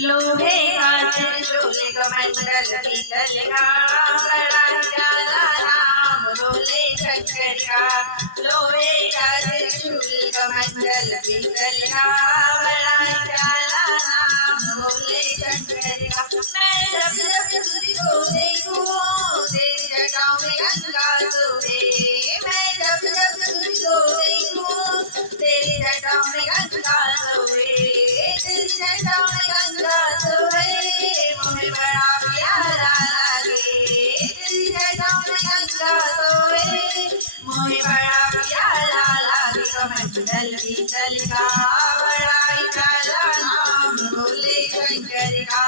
लोहे का त्रिशूल कमंडल पीतल का बड़ा प्यारा नाम भोले शंकर का। लोहे का त्रिशूल कमंडल पीतल का बड़ा प्यारा नाम भोले शंकर का। मैं जब जब तुझको देखूं तेरी जटाओं में गंगा सोहे। मैं जब जब तुझको देखूं तेरी जटाओं में गंगा सोहे। तेरी जटाओं में गंगा सोहे मुझे बड़ा प्यारा लागे। तेरी जटाओं में गंगा सोहे मुझे बड़ा प्यारा लागे। कमंडल पीतल का बड़ा प्यारा नाम भोले शंकर का।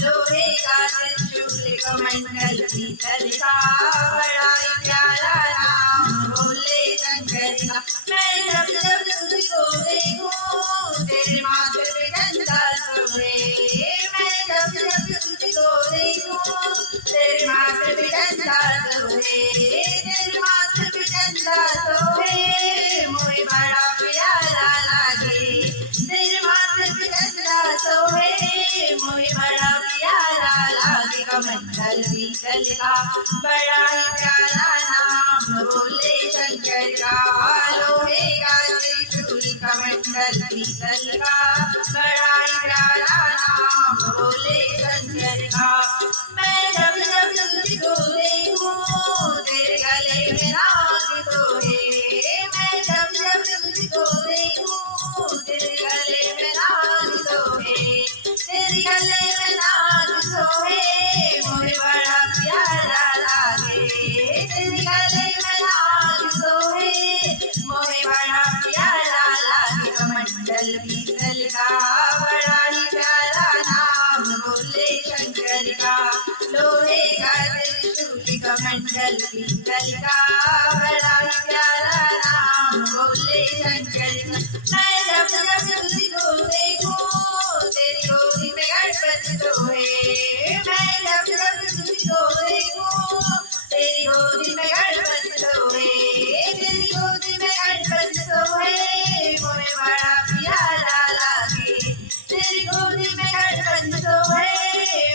लोहे का त्रिशूल कमंडल पीतल का बड़ा प्यारा नाम भोले शंकर का। मैं जब जब तुझको देखूं तेरे माथे पे गंगा सोहे। मैं जब जब तुझको देखूं तेरे माथे पे गंगा सोहे। तेरे माथे पे गंगा सोहे मुझे बड़ा प्यारा लागे। तेरे माथे पे गंगा सोहे मुझे बड़ा प्यारा लागे। कमंडल पीतल का बड़ा प्यारा नाम भोले शंकर का। लोहे का त्रिशूल कमंडल पीतल का बड़ा प्यारा नाम भोले शंकर का। मैं जब जब तुझको देखूं तेरे गले में नाग सोहे। मैं जब जब तुझको देखूं तेरे गले में नाग सोहे। तेरे गले में नाग सोहे मुझे बड़ा प्यारा लागे। तेरे गले में नाग सोहे मुझे बड़ा प्यारा लागे। कमंडल पीतल का बड़ा ही प्यारा नाम भोले शंकर का। लोहे का त्रिशूल कमंडल पीतल का बड़ा ही प्यारा नाम भोले शंकर का। मैं जब जब तुझको देखूं तेरी गोदी में गणपति सोहे। मैं जब जब तुझको देखूं तेरी गोदी में गणपति सोहे। तेरी गोदी में गणपति सोहे मुझे बड़ा प्यारा लागे। तेरी गोदी में गणपति सोहे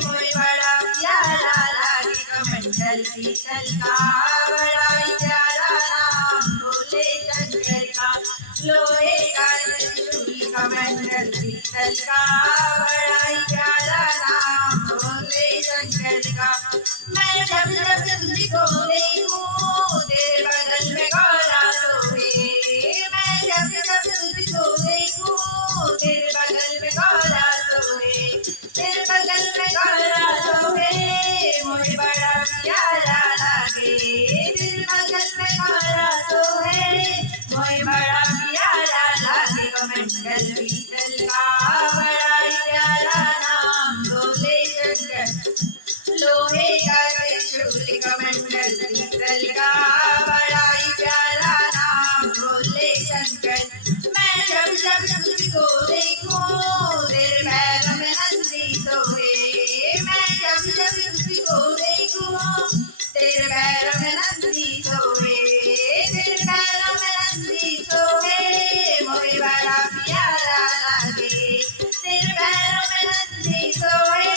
मुझे बड़ा प्यारा लागे। कमंडल पीतल का बड़ा प्यारा नाम भोले शंकर का। लोहे का त्रिशूल कमंडल पीतल का बड़ा प्यारा नाम भोले शंकर का। मैं जब जब तुझको देखूं तेरे बगल में गौरा सोहे। मैं जब जब तुझको देखूं तेरे बगल में गौरा सोहे। तेरे बगल में गौरा सोहे मुझे बड़ा प्यारा लागे। तेरे बगल में गौरा सोहे मुझे बड़ा प्यारा लागे। कमंडल पीतल का बड़ा प्यारा नाम भोले शंकर। लोहे का त्रिशूल कमंडल पीतल का बड़ा प्यारा नाम भोले शंकर। मैं जब जब तुझको देखूं तेरे पैरों में नंदी सोहे। मैं जब जब तुझको देखूं तेरे पैरों में नंदी सोहे। तेरे पैरों में नंदी सोहे मुझे बड़ा प्यारा लागे। तेरे पैरों में नंदी सोहे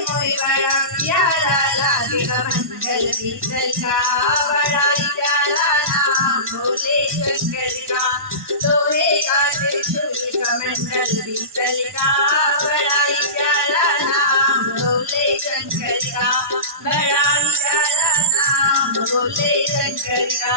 मुझे बड़ा प्यारा लागे। कमंडल पीतल का बड़ा प्यारा नाम भोले शंकर का। लोहे का त्रिशूल कमंडल पीतल का बड़ा प्यारा नाम भोले शंकर का। बड़ा प्यारा नाम भोले शंकर का।